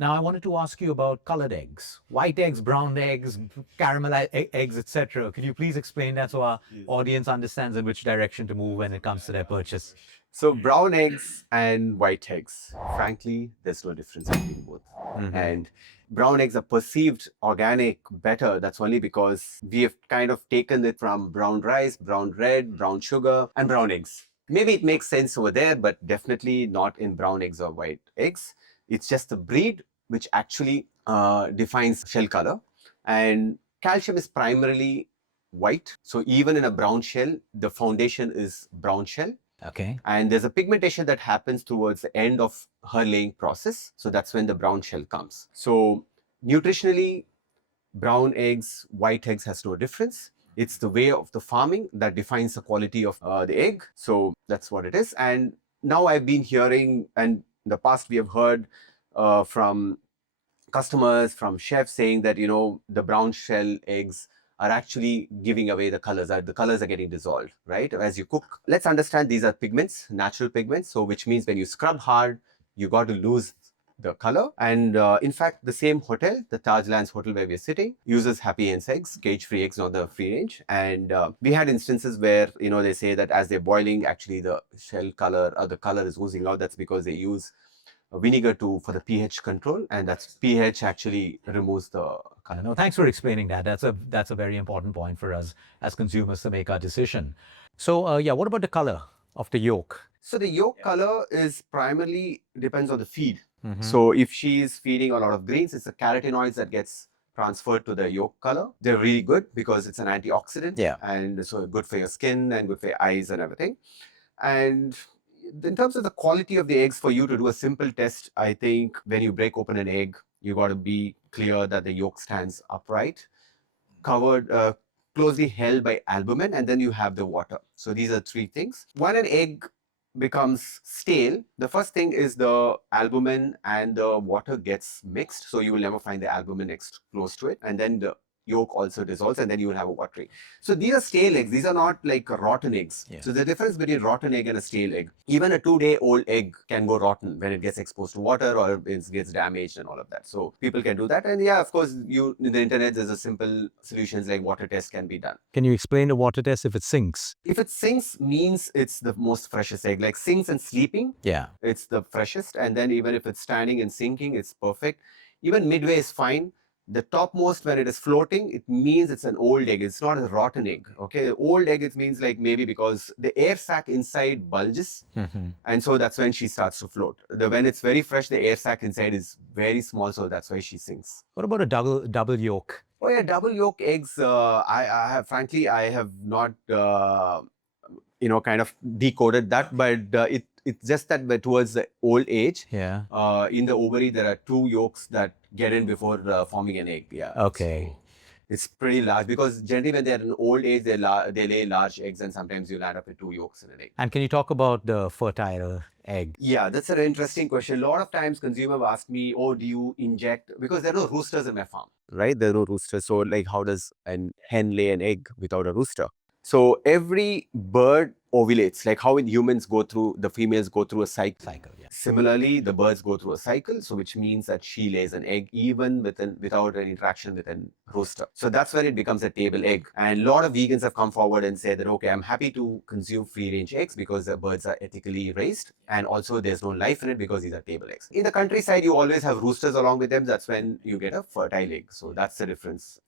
Now, I wanted to ask you about colored eggs, white eggs, brown eggs, caramel eggs, etc. Could you please explain that so our audience understands in which direction to move when it comes to their purchase? So brown eggs and white eggs, frankly, there's no difference between both. And brown eggs are perceived organic better. That's only because we have kind of taken it from brown rice, brown bread, brown sugar, and brown eggs. Maybe it makes sense over there, but definitely not in brown eggs or white eggs. It's just the breed which actually defines shell color. And calcium is primarily white. So even in a brown shell, the foundation is brown shell. Okay. And there's a pigmentation that happens towards the end of her laying process. So that's when the brown shell comes. So nutritionally, brown eggs, white eggs has no difference. It's the way of the farming that defines the quality of the egg. So that's what it is. And now I've been hearing, and in the past we have heard from customers, from chefs saying that, you know, the brown shell eggs are actually giving away the colors, the colors are getting dissolved, right? As you cook, let's understand these are pigments, natural pigments. So which means when you scrub hard, you got to lose the color. And in fact, the same hotel, the Taj Lands Hotel where we're sitting, uses Happy Hens eggs, cage-free eggs, not the free range. And we had instances where, you know, they say that as they're boiling, actually the shell color or the color is oozing out. That's because they use vinegar for the pH control, and that's pH actually removes the color. No, thanks for explaining that. That's a very important point for us as consumers to make our decision. So, yeah, what about the color of the yolk? So the yolk color is primarily depends on the feed. So if she's feeding a lot of greens, it's the carotenoids that gets transferred to the yolk color. They're really good because it's an antioxidant. Yeah. And so good for your skin and good for your eyes and everything. And in terms of the quality of the eggs, for you to do a simple test, I think when you break open an egg, you got to be clear that the yolk stands upright, covered, closely held by albumin, and then you have the water. So these are three things. When an egg becomes stale, the first thing is the albumin and the water gets mixed. So you will never find the albumin next close to it. And then the yolk also dissolves, and then you will have a watery. So these are stale eggs. These are not like rotten eggs. Yeah. So the difference between rotten egg and a stale egg, even a 2-day-old egg can go rotten when it gets exposed to water or it gets damaged and all of that. So people can do that. And yeah, of course, you in the internet, there's a simple solutions like water test can be done. Can you explain the water test if it sinks? If it sinks, means it's the most freshest egg. Like sinks and sleeping, Yeah. it's the freshest. And then even if it's standing and sinking, it's perfect. Even midway is fine. The topmost, when it is floating, it means it's an old egg. It's not a rotten egg. Okay, the old egg, it means like maybe because the air sac inside bulges, and so that's when she starts to float. When it's very fresh, the air sac inside is very small, so that's why she sinks. What about a double yolk? Oh yeah, double yolk eggs. I have frankly, I have not kind of decoded that, but it's just that towards the old age, Yeah. in the ovary there are two yolks that get in before forming an egg. Yeah. Okay. So it's pretty large because generally when they're in old age, they lay large eggs, and sometimes you'll end up with two yolks in an egg. And can you talk about the fertile egg? Yeah, that's an interesting question. A lot of times consumers ask me, oh, do you inject? Because there are no roosters in my farm, right? There are no roosters. So like how does a hen lay an egg without a rooster? So every bird ovulates, like how in humans the females go through a cycle. Yeah. Similarly, the birds go through a cycle, so which means that she lays an egg even without an interaction with a rooster. So that's when it becomes a table egg. And a lot of vegans have come forward and said that, okay, I'm happy to consume free-range eggs because the birds are ethically raised, and also there's no life in it because these are table eggs. In the countryside, you always have roosters along with them. That's when you get a fertile egg. So that's the difference.